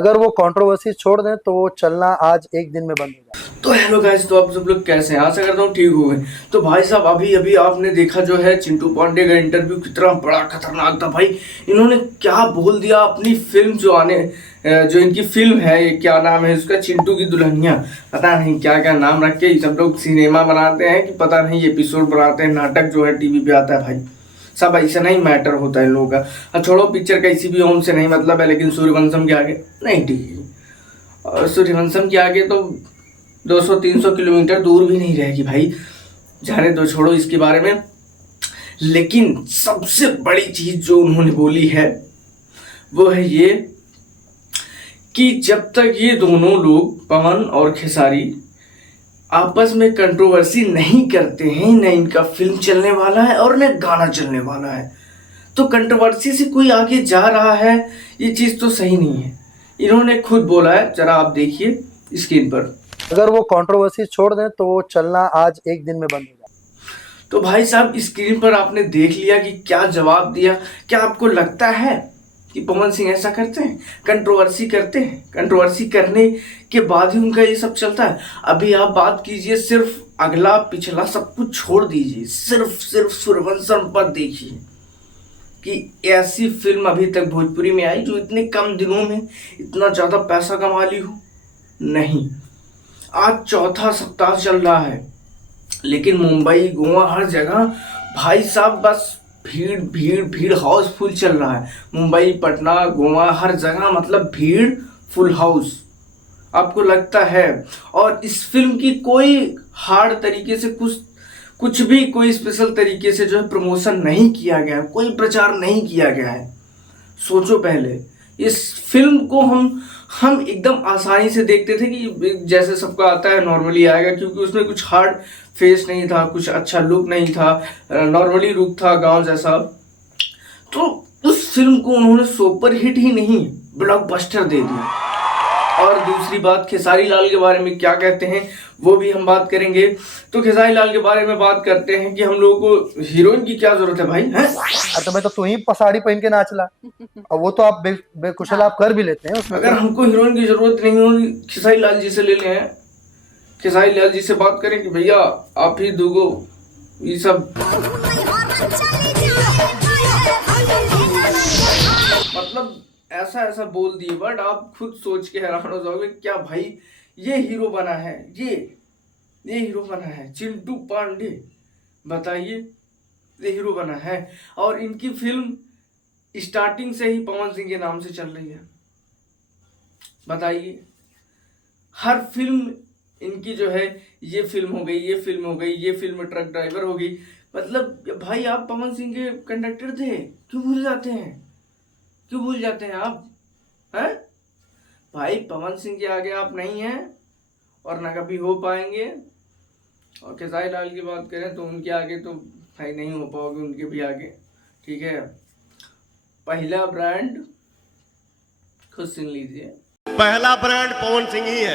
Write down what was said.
अगर वो कंट्रोवर्सी छोड़ दें तो वो चलना आज एक दिन में बंद हो जाए। तो हेलो गाइस, तो आप सब लोग कैसे हैं? आशा करता हूँ ठीक हो गए। तो भाई साहब, अभी अभी आपने देखा जो है चिंटू पांडे का इंटरव्यू, कितना बड़ा खतरनाक था भाई। इन्होंने क्या बोल दिया अपनी फिल्म जो इनकी फिल्म है, ये क्या नाम है उसका, चिंटू की दुल्हनिया, पता नहीं क्या क्या नाम रख के सब लोग सिनेमा बनाते हैं कि पता नहीं एपिसोड बनाते हैं, नाटक जो है टीवी पे आता है भाई। सब ऐसा नहीं मैटर होता है इन लोगों का। अब छोड़ो, पिक्चर कैसी भी हो उनसे नहीं मतलब है, लेकिन सूर्यवंशम के आगे नहीं टिकेगी। और सूर्यवंशम के आगे तो 200-300 किलोमीटर दूर भी नहीं रहेगी भाई। जाने दो, छोड़ो इसके बारे में। लेकिन सबसे बड़ी चीज जो उन्होंने बोली है वो है ये कि जब तक ये दोनों लोग, पवन और खेसारी, आपस में कंट्रोवर्सी नहीं करते हैं, न इनका फिल्म चलने वाला है और न गाना चलने वाला है। तो कंट्रोवर्सी से कोई आगे जा रहा है, ये चीज तो सही नहीं है। इन्होंने खुद बोला है, जरा आप देखिए स्क्रीन पर। अगर वो कंट्रोवर्सी छोड़ दें तो वो चलना आज एक दिन में बंद हो जाए। तो भाई साहब, स्क्रीन पर आपने देख लिया कि क्या जवाब दिया। क्या आपको लगता है कि पवन सिंह ऐसा करते हैं, कंट्रोवर्सी करते हैं? कंट्रोवर्सी करने के बाद ही उनका ये सब चलता है। अभी आप बात कीजिए, सिर्फ अगला पिछला सब कुछ छोड़ दीजिए, सिर्फ सूर्यवंशम पर देखिए कि ऐसी फिल्म अभी तक भोजपुरी में आई जो इतने कम दिनों में इतना ज्यादा पैसा कमा ली हो। नहीं, आज चौथा सप्ताह चल रहा है, लेकिन मुंबई, गोवा, हर जगह भाई साहब बस भीड़ भीड़ भीड़, हाउसफुल चल रहा है। मुंबई, पटना, गोवा, हर जगह मतलब भीड़, फुल हाउस। आपको लगता है? और इस फिल्म की कोई हार्ड तरीके से कुछ भी कोई स्पेशल तरीके से जो है प्रमोशन नहीं किया गया है, कोई प्रचार नहीं किया गया है। सोचो पहले, इस फिल्म को हम एकदम आसानी से देखते थे कि जैसे सबका आता है नॉर्मली आएगा, क्योंकि उसमें कुछ हार्ड फेस नहीं था, कुछ अच्छा लुक नहीं था, नॉर्मली लुक था गांव जैसा। तो उस फिल्म को उन्होंने सुपर हिट ही नहीं, ब्लॉकबस्टर दे दिया। और दूसरी बात, खेसारी लाल के बारे में क्या कहते हैं वो भी हम बात करेंगे। तो खेसारी लाल के बारे में बात करते हैं कि हम लोगों को हीरोइन की क्या जरूरत है भाई, हैं? तो मैं तो तू ही साड़ी पहन के नाचला, और वो तो आप बेकुशल आप कर भी लेते हैं उसमें। अगर हमको हीरोइन की जरूरत नहीं हो, खेसारी लाल जी से ले लें, खेसारी लाल जी से बात करें कि भैया आप ही दूगो ये सब, मतलब ऐसा ऐसा बोल दिए बट आप खुद सोच के हैरान हो जाओगे, क्या भाई ये हीरो बना है, ये हीरो बना है चिंटू पांडे, बताइए, ये हीरो बना है। और इनकी फिल्म स्टार्टिंग से ही पवन सिंह के नाम से चल रही है। बताइए, हर फिल्म इनकी जो है, ये फिल्म हो गई, ये फिल्म हो गई, ये फिल्म ट्रक ड्राइवर हो गई। मतलब भाई, आप पवन सिंह के कंडक्टर थे, क्यों भूल जाते हैं? क्यों भूल जाते हैं आप, हैं? भाई पवन सिंह के आगे आप नहीं हैं और ना कभी हो पाएंगे। और खेसारी लाल की बात करें तो उनके आगे तो भाई नहीं हो पाओगे, उनके भी आगे। ठीक है, पहला ब्रांड खुद सुन लीजिए, पहला ब्रांड पवन सिंह ही है।